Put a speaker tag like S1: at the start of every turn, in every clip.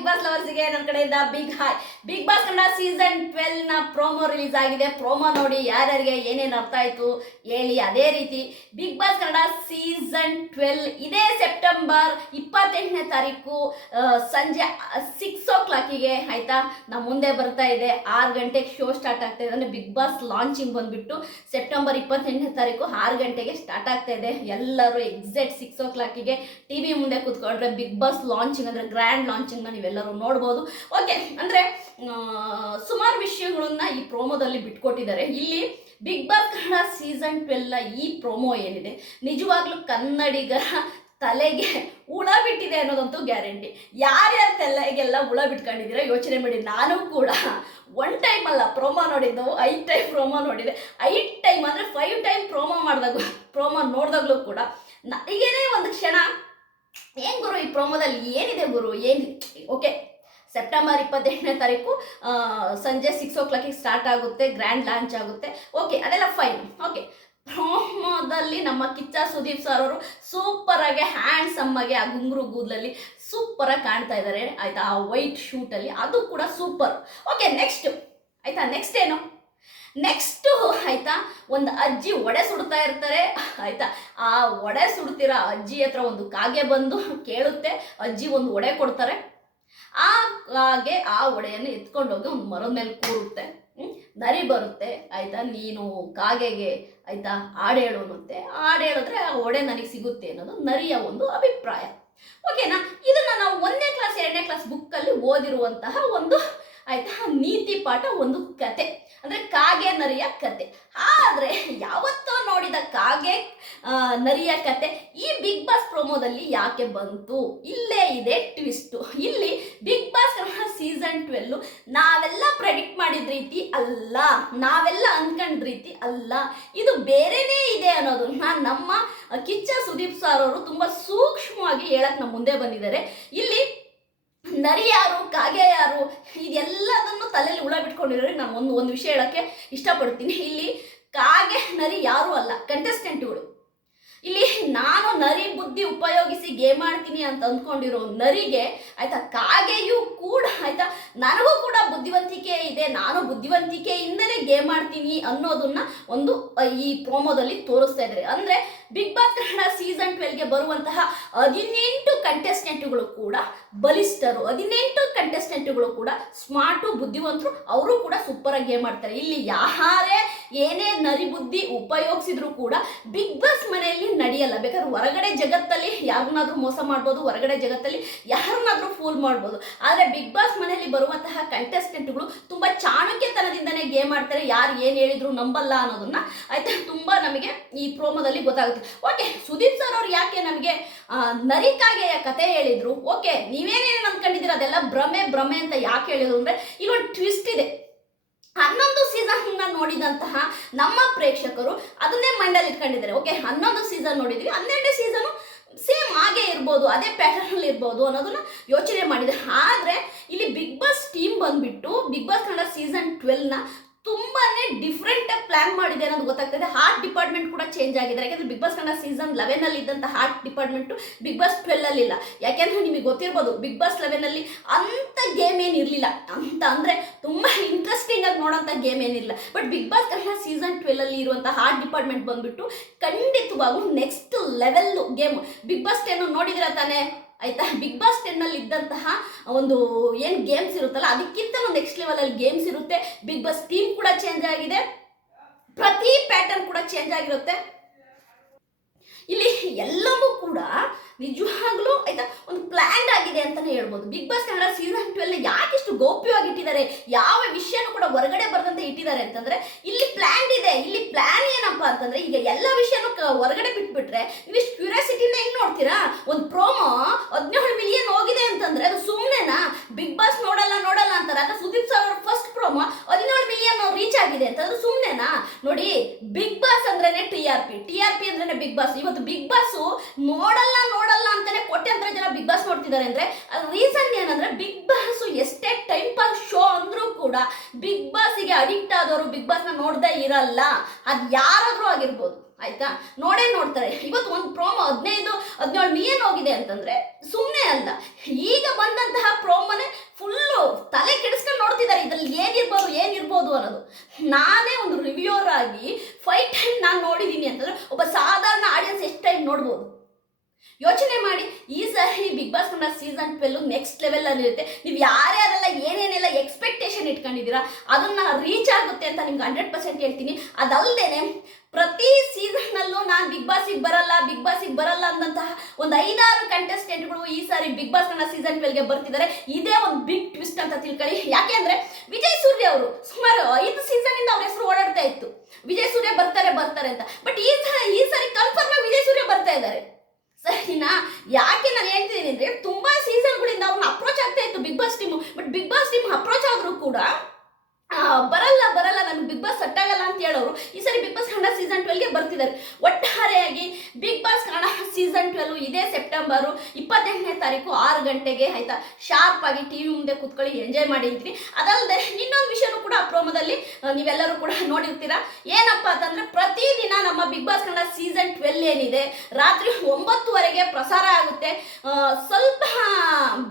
S1: Big boss ಲವರ್ಸ್ಗೆ ನನ್ನ ಕಡೆಯಿಂದ big hi big boss Kannada season ಟ್ವೆಲ್ನ promo release ಆಗಿದೆ. ಪ್ರೋಮೋ ನೋಡಿ ಯಾರ್ಯಾರಿಗೆ ಏನೇನು ಅರ್ಥ ಆಯ್ತು ಹೇಳಿ ಅದೇ ರೀತಿ big boss Kannada season twelve ಇದೇ ಸೆಪ್ಟೆಂಬರ್ ಇಪ್ಪತ್ತೆಂಟನೇ ತಾರೀಕು ಸಂಜೆ ಸಿಕ್ಸ್ ಓ ಕ್ಲಾಕಿಗೆ ಆಯ್ತಾ? ನಮ್ಮ ಮುಂದೆ ಬರ್ತಾ ಇದೆ. ಆರು ಗಂಟೆಗೆ ಶೋ ಸ್ಟಾರ್ಟ್ ಆಗ್ತಾ ಇದೆ. ಅಂದರೆ ಬಿಗ್ ಬಾಸ್ ಲಾಂಚಿಂಗ್ ಬಂದ್ಬಿಟ್ಟು ಸೆಪ್ಟೆಂಬರ್ ಇಪ್ಪತ್ತೆಂಟನೇ ತಾರೀಕು ಆರು ಗಂಟೆಗೆ ಸ್ಟಾರ್ಟ್ ಆಗ್ತಾ ಇದೆ. ಎಲ್ಲರೂ ಎಕ್ಸಾಕ್ಟ್ ಸಿಕ್ಸ್ ಓ ಕ್ಲಾಕಿಗೆ ಟಿ ವಿ ಮುಂದೆ ಕೂತ್ಕೊಂಡ್ರೆ ಬಿಗ್ ಬಾಸ್ ಲಾಂಚಿಂಗ್ ಅಂದರೆ ಗ್ರ್ಯಾಂಡ್ ಲಾಂಚಿಂಗ್ನ ನೀವೆಲ್ಲರೂ ನೋಡ್ಬೋದು. ಓಕೆ ಅಂದರೆ ಸುಮಾರು ವಿಷಯಗಳನ್ನ ಈ ಪ್ರೋಮೋದಲ್ಲಿ ಬಿಟ್ಕೊಟ್ಟಿದ್ದಾರೆ. ಇಲ್ಲಿ ಬಿಗ್ ಬಾಸ್ ಕನ್ನಡ ಸೀಸನ್ ಟ್ವೆಲ್ನ ಈ ಪ್ರೋಮೋ ಏನಿದೆ? ನಿಜವಾಗ್ಲೂ ಕನ್ನಡಿಗರ ತಲೆಗೆ ಹುಳ ಬಿಟ್ಟಿದೆ ಅನ್ನೋದಂತೂ ಗ್ಯಾರಂಟಿ. ಯಾರ್ಯಾರ ತಲೆಗೆಲ್ಲ ಹುಳ ಬಿಟ್ಕೊಂಡಿದ್ದೀರಾ ಯೋಚನೆ ಮಾಡಿ. ನಾನು ಕೂಡ ಒನ್ ಟೈಮ್ ಅಲ್ಲ ಪ್ರೋಮೋ ನೋಡಿದ್ದು, ಐದು ಟೈಮ್ ಪ್ರೋಮೋ ನೋಡಿದೆ. ಐದು ಟೈಮ್ ಅಂದರೆ ಫೈವ್ ಟೈಮ್ ಪ್ರೋಮೋ ಮಾಡಿದಾಗ, ಪ್ರೋಮೋ ನೋಡಿದಾಗಲೂ ಕೂಡ ನನಗೇನೇ ಒಂದು ಕ್ಷಣ, ಏನು ಗುರು ಈ ಪ್ರೋಮೋದಲ್ಲಿ ಏನಿದೆ ಗುರು? ಏನು? ಓಕೆ. ಸೆಪ್ಟೆಂಬರ್ ಇಪ್ಪತ್ತೆಂಟನೇ ತಾರೀಕು ಸಂಜೆ ಸಿಕ್ಸ್ ಓ ಕ್ಲಾಕಿಗೆ ಸ್ಟಾರ್ಟ್ ಆಗುತ್ತೆ ಗ್ರ್ಯಾಂಡ್ ಲಾಂಚ್ ಆಗುತ್ತೆ. ಓಕೆ ಅದೆಲ್ಲ ಫೈನ್ ಓಕೆ ಪ್ರೋಮೋದಲ್ಲಿ ನಮ್ಮ ಕಿಚ್ಚ ಸುದೀಪ್ ಸರ್ ಅವರು ಸೂಪರ್ ಆಗಿ ಹ್ಯಾಂಡ್ಸಮ್ ಆಗಿ, ಆ ಗುಂಗುರು ಕೂದಲಲ್ಲಿ ಸೂಪರ್ ಆಗಿ ಕಾಣ್ತಾ ಇದ್ದಾರೆ ಆಯ್ತಾ? ಆ ವೈಟ್ ಶೂಟ್ ಅಲ್ಲಿ. ಅದು ಕೂಡ ಸೂಪರ್ ಓಕೆ ನೆಕ್ಸ್ಟ್ ಆಯ್ತಾ? ನೆಕ್ಸ್ಟ್ ಏನು? ನೆಕ್ಸ್ಟ್ ಆಯ್ತಾ? ಒಂದು ಅಜ್ಜಿ ಒಡೆ ಸುಡ್ತಾ ಇರ್ತಾರೆ. ಆಯ್ತಾ? ಆ ಒಡೆ ಸುಡ್ತಿರೋ ಅಜ್ಜಿ ಹತ್ರ ಒಂದು ಕಾಗೆ ಬಂದು ಕೇಳುತ್ತೆ. ಅಜ್ಜಿ ಒಂದು ಒಡೆ ಕೊಡ್ತಾರೆ. ಆ ಹಾಗೆ ಆ ಒಡೆಯನ್ನು ಎತ್ಕೊಂಡು ಹೋಗಿ ಒಂದು ಮರದ ಮೇಲೆ ಕೂರುತ್ತೆ? ನರಿ ಬರುತ್ತೆ, ಆಯ್ತಾ? ನೀನು ಕಾಗೆಗೆ, ಆಯ್ತಾ? ಹಾಡು ಹೇಳು ಅನ್ನುತ್ತೆ. ಹಾಡು ಹೇಳಿದ್ರೆ ಆ ಒಡೆ ನನಗೆ ಸಿಗುತ್ತೆ ಅನ್ನೋದು ನರಿಯ ಒಂದು ಅಭಿಪ್ರಾಯ. ಓಕೆನಾ ಇದನ್ನ ನಾವು ಒಂದನೇ ಕ್ಲಾಸ್ ಎರಡನೇ ಕ್ಲಾಸ್ ಬುಕ್ಕಲ್ಲಿ ಓದಿರುವಂತಹ ಒಂದು ಆಯ್ತಾ? ನೀತಿ ಪಾಠ ಒಂದು ಕತೆ. ಅಂದ್ರೆ ಕಾಗೆ ನರಿಯ ಕತೆ. ಆದ್ರೆ ಯಾವತ್ತೋ ನೋಡಿದ ಕಾಗೆ ನರಿಯ ಕತೆ ಈ ಬಿಗ್ ಬಾಸ್ ಪ್ರೊಮೋದಲ್ಲಿ ಯಾಕೆ ಬಂತು? ಇಲ್ಲೇ ಇದೆ ಟ್ವಿಸ್ಟ್. ಇಲ್ಲಿ ಬಿಗ್ ಬಾಸ್ ಸೀಸನ್ ಟ್ವೆಲ್ಲು ನಾವೆಲ್ಲ ಪ್ರೆಡಿಕ್ಟ್ ಮಾಡಿದ ರೀತಿ ಅಲ್ಲ. ನಾವೆಲ್ಲ ಅನ್ಕೊಂಡ ರೀತಿ ಅಲ್ಲ. ಇದು ಬೇರೆನೇ ಇದೆ ಅನ್ನೋದನ್ನ ನಮ್ಮ ಕಿಚ್ಚ ಸುದೀಪ್ ಸರ್ ಅವರು ತುಂಬಾ ಸೂಕ್ಷ್ಮವಾಗಿ ಹೇಳಕ್ ನಮ್ಮ ಮುಂದೆ ಬಂದಿದ್ದಾರೆ. ಇಲ್ಲಿ ನರಿ ಯಾರು ಕಾಗೆ ಯಾರು ಇದೆಲ್ಲದನ್ನು ತಲೆಯಲ್ಲಿ ಉಳ ಬಿಟ್ಕೊಂಡಿರೋರಿಗೆ ನಾನು ಒಂದು ಒಂದು ವಿಷಯ ಹೇಳಕ್ಕೆ ಇಷ್ಟಪಡ್ತೀನಿ. ಇಲ್ಲಿ ಕಾಗೆ, ನರಿ ಯಾರು ಅಲ್ಲ ಕಂಟೆಸ್ಟೆಂಟ್ಗಳು ಇಲ್ಲಿ ನಾನು ನರಿ ಬುದ್ಧಿ ಉಪಯೋಗಿಸಿ ಗೇಮ್ ಆಡ್ತೀನಿ ಅಂತ ಅಂದ್ಕೊಂಡಿರೋ ನರಿಗೆ ಆಯ್ತಾ, ಕಾಗೆಯೂ ಕೂಡ ಆಯ್ತಾ, ನನಗೂ ಕೂಡ ಬುದ್ಧಿವಂತಿಕೆ ಇದೆ, ನಾನು ಬುದ್ಧಿವಂತಿಕೆಯಿಂದಲೇ ಗೇಮ್ ಆಡ್ತೀನಿ ಅನ್ನೋದನ್ನ ಒಂದು ಈ ಪ್ರೋಮೋದಲ್ಲಿ ತೋರಿಸ್ತಾ ಇದ್ದಾರೆ ಅಂದ್ರೆ ಬಿಗ್ ಬಾಸ್ ಕನ್ನಡ ಸೀಸನ್ ಟ್ವೆಲ್ಗೆ ಬರುವಂತಹ ಹದಿನೆಂಟು ಕಂಟೆಸ್ಟೆಂಟ್ಗಳು ಕೂಡ ಬಲಿಷ್ಠರು, ಹದಿನೆಂಟು ಕಂಟೆಸ್ಟೆಂಟ್ಗಳು ಕೂಡ ಸ್ಮಾರ್ಟು ಬುದ್ಧಿವಂತರು, ಅವರು ಕೂಡ ಸೂಪರ್ ಆಗಿ ಗೇಮ್ ಆಡ್ತಾರೆ. ಇಲ್ಲಿ ಯಾರೇ ಏನೇ ನರಿಬುದ್ಧಿ ಉಪಯೋಗಿಸಿದ್ರು ಕೂಡ ಬಿಗ್ ಬಾಸ್ ಮನೆಯಲ್ಲಿ ನಡೆಯಲ್ಲ. ಬೇಕಾದ್ರೆ ಹೊರಗಡೆ ಜಗತ್ತಲ್ಲಿ ಯಾರನ್ನಾದ್ರೂ ಮೋಸ ಮಾಡ್ಬೋದು, ಹೊರಗಡೆ ಜಗತ್ತಲ್ಲಿ ಯಾರನ್ನಾದ್ರೂ ಫೂಲ್ ಮಾಡ್ಬೋದು. ಆದರೆ ಬಿಗ್ ಬಾಸ್ ಮನೆಯಲ್ಲಿ ಬರುವಂತಹ ಕಂಟೆಸ್ಟೆಂಟ್ಗಳು ತುಂಬ ಚಾಣಕ್ಯತನದಿಂದನೇ ಗೇಮ್ ಆಡ್ತಾರೆ, ಯಾರು ಏನು ಹೇಳಿದ್ರು ನಂಬಲ್ಲ ಅನ್ನೋದನ್ನ. ಆಯ್ತಾ? ತುಂಬ ನಮಗೆ ಈ ಪ್ರೋಮೋದಲ್ಲಿ ಗೊತ್ತಾಗುತ್ತೆ. ಓಕೆ ಸುದೀಪ್ ಸರ್ ಅವ್ರು ಯಾಕೆ ನಮಗೆ ನರಿಕಾಗೆಯ ಕತೆ ಹೇಳಿದ್ರು? ಓಕೆ ನೀವೇನೇನು ಅಂದ್ಕೊಂಡಿದ್ದೀರ ಅದೆಲ್ಲ ಭ್ರಮೆ ಭ್ರಮೆ ಅಂತ ಯಾಕೆ ಹೇಳಿದ್ರು ಅಂದರೆ ಇಲ್ಲೊಂದು ಟ್ವಿಸ್ಟ್ ಇದೆ. ಹನ್ನೊಂದು ಸೀಸನ್ ನೋಡಿದಂತಹ ನಮ್ಮ ಪ್ರೇಕ್ಷಕರು ಅದನ್ನೇ ಮೈಂಡಲ್ಲಿ ಇಟ್ಕೊಂಡಿದ್ದಾರೆ. ಓಕೆ ಹನ್ನೊಂದು ಸೀಸನ್ ನೋಡಿದ್ವಿ. ಹನ್ನೆರಡು ಸೀಸನು ಸೇಮ್ ಹಾಗೆ ಇರ್ಬೋದು, ಅದೇ ಪ್ಯಾಟರ್ನಲ್ಲಿ ಇರ್ಬೋದು ಅನ್ನೋದನ್ನ ಯೋಚನೆ ಮಾಡಿದೆ. ಆದರೆ ಇಲ್ಲಿ ಬಿಗ್ ಬಾಸ್ ಟೀಮ್ ಬಂದ್ಬಿಟ್ಟು ಬಿಗ್ ಬಾಸ್ ಕನ್ನಡ ಸೀಸನ್ ಟ್ವೆಲ್ನ ಡಿಫ್ರೆಂಟ್ ಪ್ಲಾನ್ ಮಾಡಿದೆ ಅನ್ನೋದು ಗೊತ್ತಾಗ್ತದೆ. ಹಾರ್ಟ್ ಡಿಪಾರ್ಟ್ಮೆಂಟ್ ಕೂಡ ಚೇಂಜ್ ಆಗಿದೆ. ಯಾಕಂದ್ರೆ big boss Kannada season eleven ಅಲ್ಲಿ ಇದ್ದಂತ heart department big boss twelve ಅಲ್ಲಿ ಇಲ್ಲ. ಯಾಕೆಂದ್ರೆ ನಿಮಗೆ ಗೊತ್ತಿರ್ಬೋದು ಬಿಗ್ ಬಾಸ್ ಲೆವೆನ್ ಅಲ್ಲಿ ಅಂತ ಗೇಮ್ ಏನಿರಲಿಲ್ಲ ಅಂತ ಅಂದ್ರೆ ತುಂಬಾ ಇಂಟ್ರೆಸ್ಟಿಂಗ್ ಆಗಿ ನೋಡೋಂಥ ಗೇಮ್ ಏನಿಲ್ಲ but big boss Kannada season twelve ಅಲ್ಲಿ ಇರುವಂತ ಹಾರ್ಟ್ ಡಿಪಾರ್ಟ್ಮೆಂಟ್ ಬಂದ್ಬಿಟ್ಟು ಖಂಡಿತವಾಗೂ next level game big boss ten ನೋಡಿದಿರ ತಾನೇ? ಆಯ್ತಾ? ಬಿಗ್ ಬಾಸ್ ಟೆನ್ನಲ್ಲಿ ಇದ್ದಂತಹ ಒಂದು ಏನು ಗೇಮ್ಸ್ ಇರುತ್ತಲ್ಲ, ಅದಕ್ಕಿಂತ ನೆಕ್ಸ್ಟ್ ಲೆವೆಲಲ್ಲಿ ಗೇಮ್ಸ್ ಇರುತ್ತೆ. ಬಿಗ್ ಬಾಸ್ ಟೀಮ್ ಕೂಡ ಚೇಂಜ್ ಆಗಿದೆ. ಪ್ರತಿ ಪ್ಯಾಟರ್ನ್ ಕೂಡ ಚೇಂಜ್ ಆಗಿರುತ್ತೆ. ಇಲ್ಲಿ ಎಲ್ಲವೂ ಕೂಡ ನಿಜವಾಗ್ಲೂ ಆಯ್ತಾ, ಒಂದು ಪ್ಲ್ಯಾಂಡ್ ಆಗಿದೆ ಅಂತಾನೆ ಹೇಳ್ಬೋದು. Big boss Kannada season twelve ಯಾಕೆ ಇಷ್ಟು ಗೌಪ್ಯವಾಗಿ ಇಟ್ಟಿದ್ದಾರೆ, ಯಾವ ವಿಷಯನೂ ಕೂಡ ಹೊರಗಡೆ ಬರದಂತೆ ಇಟ್ಟಿದ್ದಾರೆ ಅಂತಂದ್ರೆ, ಇಲ್ಲಿ ಪ್ಲಾನ್ ಇದೆ. ಇಲ್ಲಿ ಪ್ಲಾನ್ ಏನಪ್ಪಾ ಅಂತಂದ್ರೆ, ಈಗ ಎಲ್ಲ ವಿಷಯನೂ ಹೊರಗಡೆ ಬಿಟ್ಬಿಟ್ರೆ, ನೀವಿಷ್ಟು ಕ್ಯೂರಿಯಾಸಿಟಿಯಿಂದ ಅಂತಾನೆ ಬಿಗ್ ಬಾಸ್ ಇವತ್ತು ಬಿಗ್ ಬಾಸ್ ನೋಡಲ್ಲ ನೋಡಲ್ಲ ಅಂತಾನೆ ಕೋಟ್ಯಂತರ ಜನ ಬಿಗ್ ಬಾಸ್ ನೋಡ್ತಿದ್ದಾರೆ ಅಂದ್ರೆ ರೀಸನ್ ಏನಂದ್ರೆ ಬಿಗ್ ಬಾಸ್ ಎಷ್ಟೇ ಟೈಮ್ ಪಾಸ್ ಶೋ ಅಂದ್ರೂ ಕೂಡ ಬಿಗ್ ಬಾಸ್ಗೆ ಅಡಿಕ್ಟ್ ಆದವರು ಬಿಗ್ ಬಾಸ್ನ ನೋಡದೇ ಇರಲ್ಲ. ಅದು ಯಾರಾದರೂ ಆಗಿರ್ಬೋದು. ಆಯ್ತಾ? ನೋಡೇ ನೋಡ್ತಾರೆ. ಇವತ್ತು ಒಂದು ಪ್ರೋಮೋ ಹದಿನೈದು, ಹದಿನೇಳು ಮಿಲಿಯನ್ ಹೋಗಿದೆ ಅಂತಂದ್ರೆ ಸುಮ್ಮನೆ ಅಲ್ಲ. ಈಗ ಬಂದಂತಹ ಪ್ರೋಮೋನೇ ಫುಲ್ಲು ತಲೆ ಕೆಡಿಸ್ಕೊಂಡು ನೋಡ್ತಿದ್ದಾರೆ. ಇದರಲ್ಲಿ ಏನಿರ್ಬೋದು ಏನಿರ್ಬೋದು ಅನ್ನೋದು. ನಾನೇ ಒಂದು ರಿವ್ಯೂವರ್ ಆಗಿ ಫೈವ್ ಟೈಮ್ ನಾನು ನೋಡಿದ್ದೀನಿ ಅಂತಂದ್ರೆ ಒಬ್ಬ ಸಾಧಾರಣ ಆಡಿಯನ್ಸ್ ಎಷ್ಟು ಟೈಮ್ ನೋಡ್ಬೋದು? ಯೋಚನೆ ಮಾಡಿ, ಈ ಸಾರಿ big boss Kannada season twelve next level ಅಲ್ಲಿ ಇರುತ್ತೆ. ನೀವು ಯಾರ್ಯಾರೆಲ್ಲ ಏನೇನೆಲ್ಲ ಎಕ್ಸ್ಪೆಕ್ಟೇಷನ್ ಇಟ್ಕೊಂಡಿದ್ದೀರಾ, ಅದನ್ನ ರೀಚ್ ಆಗುತ್ತೆ ಅಂತ ನಿಮ್ಗೆ ಹಂಡ್ರೆಡ್ ಪರ್ಸೆಂಟ್ ಹೇಳ್ತೀನಿ. ಅದಲ್ಲದೆ ಪ್ರತಿ ಸೀಸನ್ನಲ್ಲೂ ನಾನು ಬಿಗ್ ಬಾಸಿಗೆ ಬರಲ್ಲ ಬಿಗ್ ಬಾಸಿಗೆ ಬರಲ್ಲ ಅಂದಂತಹ ಒಂದು ಐದಾರು ಕಂಟೆಸ್ಟೆಂಟ್ಗಳು ಈ ಸಾರಿ ಬಿಗ್ ಬಾಸ್ ಕನ್ನಡ ಸೀಸನ್ ಟ್ವೆಲ್ಗೆ ಬರ್ತಿದ್ದಾರೆ. ಇದೇ ಒಂದು ಬಿಗ್ ಟ್ವಿಸ್ಟ್ ಅಂತ ತಿಳ್ಕೊಳ್ಳಿ. ಯಾಕೆ ಅಂದ್ರೆ, ವಿಜಯ್ ಸೂರ್ಯ ಅವರು ಸುಮಾರು ಐದು ಸೀಸನ್ ಇಂದ ಅವ್ರ ಹೆಸರು ಓಡಾಡ್ತಾ ಇತ್ತು. ವಿಜಯ್ ಸೂರ್ಯ ಬರ್ತಾರೆ ಬರ್ತಾರೆ ಅಂತ. ಬಟ್ ಈ ಈ அப்படின்னா ಆಗಲ್ಲ ಅಂತ ಹೇಳೋರು ಈ ಸರಿ ಬಿಗ್ ಬಾಸ್ ಕನ್ನಡ ಸೀಸನ್ ಟ್ವೆಲ್ಗೆ ಬರ್ತಿದ್ದಾರೆ. ಒಟ್ಟಾರೆಯಾಗಿ big boss Kannada season twelve ಇದೇ ಸೆಪ್ಟೆಂಬರು ಇಪ್ಪತ್ತೆಂಟನೇ ತಾರೀಕು ಆರು ಗಂಟೆಗೆ ಆಯ್ತಾ? ಶಾರ್ಪ್ ಆಗಿ ಟಿವಿ ಮುಂದೆ ಕೂತ್ಕೊಳ್ಳಿ ಎಂಜಾಯ್ ಮಾಡಿ ಅಂತೀನಿ. ಅದಲ್ಲದೆ ಇನ್ನೊಂದು ವಿಷಯನೂ ಕೂಡ ಆ ನೀವೆಲ್ಲರೂ ಕೂಡ ನೋಡಿರ್ತೀರಾ. ಏನಪ್ಪ ಅಂತಂದ್ರೆ ಪ್ರತಿದಿನ ನಮ್ಮ big boss Kannada season twelve ಏನಿದೆ, ರಾತ್ರಿ ಒಂಬತ್ತುವರೆಗೆ ಪ್ರಸಾರ ಆಗುತ್ತೆ. ಸ್ವಲ್ಪ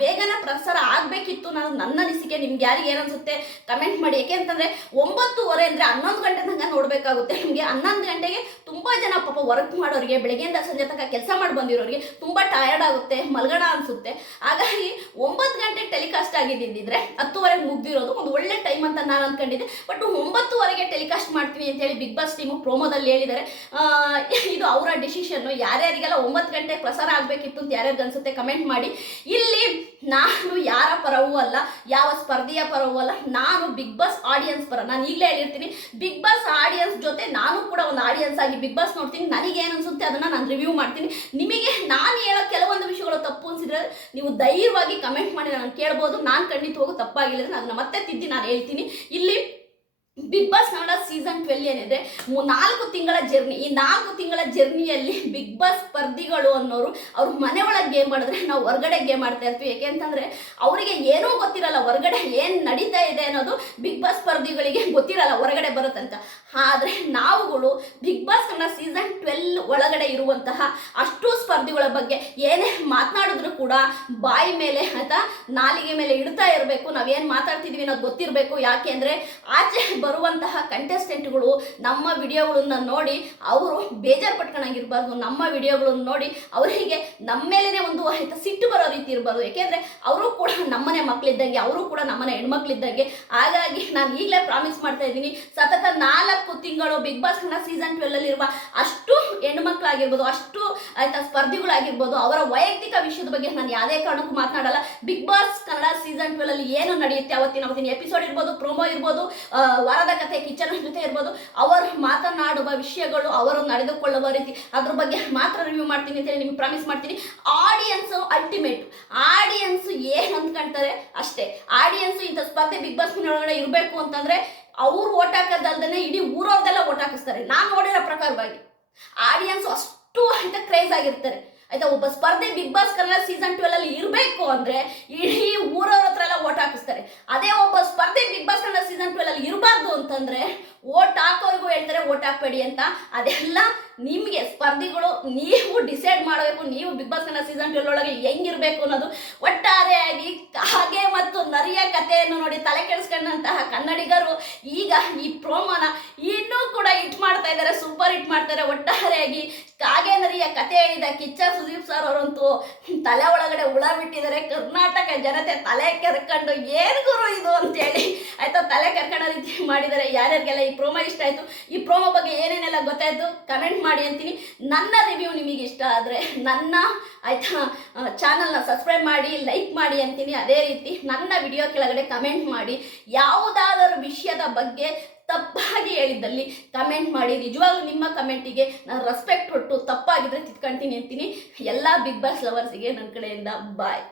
S1: ಬೇಗನೆ ಪ್ರಸಾರ ಆಗಬೇಕಿತ್ತು ನಾನು ನನ್ನ ಅನಿಸಿಕೆ, ನಿಮ್ಗೆ ಯಾರಿಗೆ ಏನನ್ಸುತ್ತೆ ಕಮೆಂಟ್ ಮಾಡಿ. ಯಾಕೆ ಅಂತಂದ್ರೆ ಒಂಬತ್ತುವರೆ ಅಂದ್ರೆ ಹನ್ನೊಂದು ಗಂಟೆ ತನಕ ನೋಡಬೇಕಾಗುತ್ತೆ. ನಿಮಗೆ ಹನ್ನೊಂದು ಗಂಟೆಗೆ ತುಂಬಾ ಜನ ಪಾಪ ವರ್ಕ್ ಮಾಡೋರಿಗೆ, ಬೆಳಗ್ಗೆಯಿಂದ ಸಂಜೆ ತನಕ ಕೆಲಸ ಮಾಡಿ ಬಂದಿರೋರಿಗೆ ತುಂಬಾ ಟಯರ್ಡ್ ಆಗುತ್ತೆ, ಮಲ್ಗಣ ಅನ್ಸುತ್ತೆ. ಹಾಗಾಗಿ ಒಂಬತ್ತು ಗಂಟೆ ಟೆಲಿಕಾಸ್ಟ್ ಆಗಿದ್ದಿದ್ರೆ ಹತ್ತುವರೆಗೆ ಮುಗ್ದಿರೋದು ಒಂದು ಒಳ್ಳೆ ಟೈಮ್ ಅಂತ ನಾನು ಅನ್ಕೊಂಡಿದ್ದೆ. ಬಟ್ ಒಂಬತ್ತುವರೆಗೆ ಟೆಲಿಕಾಸ್ಟ್ ಮಾಡ್ತೀನಿ ಅಂತ ಹೇಳಿ ಬಿಗ್ ಬಾಸ್ ಟೀಮು ಪ್ರೋಮೋದಲ್ಲಿ ಹೇಳಿದ್ದಾರೆ. ಇದು ಅವರ ಡಿಸಿಷನ್ ಯಾರ್ಯಾರಿಗೆಲ್ಲ ಒಂಬತ್ತು ಗಂಟೆ ಪ್ರಸಾರ ಆಗಬೇಕಿತ್ತು ಅಂತ ಯಾರ್ಯಾರಿಗೆ ಅನ್ಸುತ್ತೆ ಕಮೆಂಟ್ ಮಾಡಿ. ಇಲ್ಲಿ ನಾನು ಯಾರ ಪರವೂ ಅಲ್ಲ, ಯಾವ ಸ್ಪರ್ಧೆಯ ಪರವೂ ಅಲ್ಲ, ನಾನು ಬಿಗ್ ಬಾಸ್ ಆಡಿಯನ್ಸ್ ಪರ. ನಾನು ಈಗಲೇ ಹೇಳಿರ್ತೀನಿ ಬಿಗ್ ಬಾಸ್ ಆಡಿಯನ್ಸ್ ಜೊತೆ ನಾನು ಕೂಡ ಒಂದು ಆಡಿಯನ್ಸ್ ಆಗಿ ಬಿಗ್ ಬಾಸ್ ನೋಡ್ತೀನಿ. ನನಗೆ ಏನು ಅನ್ಸುತ್ತೆ ಅದನ್ನ ನಾನು ರಿವ್ಯೂ ಮಾಡ್ತೀನಿ. ನಿಮಗೆ ನಾನು ಹೇಳೋ ಕೆಲವೊಂದು ವಿಷಯಗಳು ತಪ್ಪು ಅನಿಸಿದ್ರೆ ನೀವು ಧೈರ್ಯವಾಗಿ ಕಮೆಂಟ್ ಮಾಡಿ, ನಾನು ಕೇಳ್ಬೋದು. ನಾನು ಖಂಡಿತವಾಗೂ ತಪ್ಪಾಗಿಲ್ಲ ಅದನ್ನ ಮತ್ತೆ ತಿದ್ದಿ ನಾನು ಹೇಳ್ತೀನಿ. ಇಲ್ಲಿ big boss Kannada season twelve ಏನಿದೆ ನಾಲ್ಕು ತಿಂಗಳ ಜರ್ನಿ ಈ ನಾಲ್ಕು ತಿಂಗಳ ಜರ್ನಿಯಲ್ಲಿ ಬಿಗ್ ಬಾಸ್ ಸ್ಪರ್ಧಿಗಳು ಅನ್ನೋರು ಅವ್ರ ಮನೆ ಒಳಗೆ ಗೇಮ್ ಮಾಡಿದ್ರೆ ನಾವು ಹೊರಗಡೆ ಗೇಮ್ ಮಾಡ್ತಾ ಇರ್ತೀವಿ. ಯಾಕೆ ಅಂತಂದ್ರೆ ಅವರಿಗೆ ಏನೂ ಗೊತ್ತಿರಲ್ಲ, ಹೊರಗಡೆ ಏನು ನಡೀತಾ ಇದೆ ಅನ್ನೋದು ಬಿಗ್ ಬಾಸ್ ಸ್ಪರ್ಧಿಗಳಿಗೆ ಗೊತ್ತಿರಲ್ಲ, ಹೊರಗಡೆ ಬರುತ್ತಂತ ಆದರೆ ನಾವುಗಳು big boss Kannada season twelve ಒಳಗಡೆ ಇರುವಂತಹ ಅಷ್ಟು ಸ್ಪರ್ಧಿಗಳ ಬಗ್ಗೆ ಏನೇ ಮಾತನಾಡಿದ್ರು ಕೂಡ ಬಾಯಿ ಮೇಲೆ ಅಥವಾ ನಾಲಿಗೆ ಮೇಲೆ ಇಡ್ತಾ ಇರಬೇಕು. ನಾವೇನು ಮಾತಾಡ್ತಿದ್ವಿ ಅನ್ನೋದು ಗೊತ್ತಿರಬೇಕು. ಯಾಕೆ ಅಂದರೆ ಆಚೆ ಬರುವಂತಹ ಕಂಟೆಸ್ಟೆಂಟ್ಗಳು ನಮ್ಮ ವಿಡಿಯೋಗಳನ್ನು ನೋಡಿ ಅವರು ಬೇಜಾರು ಪಟ್ಕೊಂಡಾಗಿರ್ಬಾರ್ದು. ನಮ್ಮ ವಿಡಿಯೋಗಳನ್ನು ನೋಡಿ ಅವರಿಗೆ ನಮ್ಮ ಮೇಲೇ ಒಂದು ಆಯ್ತಾ ಸಿಟ್ಟು ರೀತಿ ಇರಬಾರ್ದು ಯಾಕೆಂದರೆ ಅವರು ಕೂಡ ನಮ್ಮನೆ ಮಕ್ಕಳಿದ್ದಂಗೆ ಅವರು ಕೂಡ ನಮ್ಮನೆ ಹೆಣ್ಮಕ್ಳಿದ್ದಂಗೆ. ಹಾಗಾಗಿ ನಾನು ಈಗಲೇ ಪ್ರಾಮಿಸ್ ಮಾಡ್ತಾ ಇದ್ದೀನಿ, ಸತತ ನಾಲ್ಕು ತಿಂಗಳು big boss Kannada season twelve ಅಲ್ಲಿರುವ ಅಷ್ಟು ಹೆಣ್ಮಕ್ಳಾಗಿರ್ಬೋದು, ಅಷ್ಟು ಆಯ್ತಾ ಸ್ಪರ್ಧಿಗಳಾಗಿರ್ಬೋದು, ಅವರ ವೈಯಕ್ತಿಕ ವಿಷಯದ ಬಗ್ಗೆ ನಾನು ಯಾವುದೇ ಕಾರಣಕ್ಕೂ ಮಾತನಾಡಲ್ಲ. Big boss Kannada season twelve ಅಲ್ಲಿ ಏನು ನಡೆಯುತ್ತೆ ಅವತ್ತಿನ ಅವತ್ತಿನ ಎಪಿಸೋಡ್ ಇರ್ಬೋದು ಪ್ರೋಮೋ ಇರ್ಬೋದು ವಾರದ ಕಥೆ, ಕಿಚನ್ ಜೊತೆ ಇರ್ಬೋದು, ಅವರು ಮಾತನಾಡುವ ವಿಷಯಗಳು ಅವರು ನಡೆದುಕೊಳ್ಳುವ ರೀತಿ. ಅದ್ರ ಬಗ್ಗೆ ಮಾತ್ರ ರಿವ್ಯೂ ಮಾಡ್ತೀನಿ ಅಂತ ಹೇಳಿ ನಿಮ್ಗೆ ಪ್ರಾಮಿಸ್ ಮಾಡ್ತೀನಿ. ಆಡಿಯನ್ಸ್ ಅಲ್ಟಿಮೇಟ್ ಆಡಿಯನ್ಸ್ ಏನು ಅಂದ್ಕೊಂತಾರೆ ಅಷ್ಟೇ. ಆಡಿಯನ್ಸ್ ಇಂಥ ಸ್ಪರ್ಧೆ ಬಿಗ್ ಬಾಸ್ ಒಳಗಡೆ ಇರಬೇಕು ಅಂತಂದ್ರೆ ಅವ್ರು ಓಟ್ ಹಾಕೋದಲ್ದೇ ಇಡೀ ಊರವ್ರದೆಲ್ಲ ಓಟ್ ಹಾಕಿಸ್ತಾರೆ. ನಾನು ನೋಡಿರೋ ಪ್ರಕಾರವಾಗಿ. ಆಡಿಯನ್ಸ್ ಅಷ್ಟು ಅಂತ ಕ್ರೇಜ್ ಆಗಿರ್ತಾರೆ. ಆಯ್ತಾ, ಒಬ್ಬ ಸ್ಪರ್ಧೆ big boss Kannada season twelve ಅಲ್ಲಿ ಇರಬೇಕು ಅಂದ್ರೆ ಇಡೀ ಊರವ್ರ ಹತ್ರ ಎಲ್ಲ ಓಟ್ ಹಾಕಿಸ್ತಾರೆ. ಅದೇ ಒಬ್ಬ ಸ್ಪರ್ಧೆ big boss Kannada season twelve ಅಲ್ಲಿ ಇರಬಾರ್ದು ಅಂತಂದ್ರೆ ಓಟ್ ಹಾಕೋರ್ಗು ಹೇಳ್ತಾರೆ, ಓಟ್ ಹಾಕ್ಬೇಡಿ ಅಂತ. ಅದೆಲ್ಲ ನಿಮಗೆ ಸ್ಪರ್ಧಿಗಳು ನೀವು ಡಿಸೈಡ್ ಮಾಡಬೇಕು, ನೀವು big boss Kannada season twelve ಒಳಗೆ ಹೆಂಗಿರಬೇಕು ಅನ್ನೋದು ಒಟ್ಟಾರೆಯಾಗಿ ಕಾಗೆ ಮತ್ತು ನರಿಯ ಕಥೆಯನ್ನು ನೋಡಿ ತಲೆ ಕೆಡಿಸ್ಕೊಂಡಂತಹ ಕನ್ನಡಿಗರು ಈಗ ಈ ಪ್ರೋಮೋನ ಇನ್ನೂ ಕೂಡ ಹಿಟ್ ಮಾಡ್ತಾ ಇದ್ದಾರೆ ಸೂಪರ್ ಹಿಟ್ ಮಾಡ್ತಾರೆ ಒಟ್ಟಾರೆಯಾಗಿ ಕಾಗೆ ನರಿಯ ಕಥೆ ಹೇಳಿದ ಕಿಚ್ಚ ಸುದೀಪ್ ಸರ್ ಅವರಂತೂ ತಲೆ ಒಳಗಡೆ ಹುಳ ಬಿಟ್ಟಿದ್ದಾರೆ. ಕರ್ನಾಟಕ ಜನತೆ ತಲೆ ಕೆರ್ಕೊಂಡು, ಏನು ಗುರು ಇದು? ಅಂತೇಳಿ ಆಯ್ತಾ ತಲೆ ಕೆರ್ಕೊಂಡ ರೀತಿ ಮಾಡಿದ್ದಾರೆ. ಯಾರ್ಯಾರಿಗೆಲ್ಲ ಈ ಪ್ರೋಮೋ ಇಷ್ಟ ಆಯ್ತು? ಈ ಪ್ರೋಮೋ ಬಗ್ಗೆ ಏನೇನೆಲ್ಲ ಗೊತ್ತಾಯ್ತು? ಕಮೆಂಟ್ ಮಾಡಿ ಅಂತೀನಿ. ನನ್ನ ರಿವ್ಯೂ ನಿಮಗೆ ಇಷ್ಟ ಆದರೆ ನನ್ನ, ಆಯಿತಾ ಚಾನಲ್ನ ಸಬ್ಸ್ಕ್ರೈಬ್ ಮಾಡಿ ಲೈಕ್ ಮಾಡಿ ಅಂತೀನಿ. ಅದೇ ರೀತಿ ನನ್ನ ವಿಡಿಯೋ ಕೆಳಗಡೆ ಕಮೆಂಟ್ ಮಾಡಿ. ಯಾವುದಾದರೂ ವಿಷಯದ ಬಗ್ಗೆ ತಪ್ಪಾಗಿ ಹೇಳಿದ್ದಲ್ಲಿ ಕಮೆಂಟ್ ಮಾಡಿ. ನಿಜವಾಗ್ಲೂ ನಿಮ್ಮ ಕಮೆಂಟಿಗೆ ನಾನು ರೆಸ್ಪೆಕ್ಟ್ ಕೊಟ್ಟು ತಪ್ಪಾಗಿದ್ರೆ ತಿದ್ಕೊಂತೀನಿ ಅಂತೀನಿ. ಎಲ್ಲ ಬಿಗ್ ಬಾಸ್ ಲವರ್ಸಿಗೆ ನನ್ನ ಕಡೆಯಿಂದ ಬಾಯ್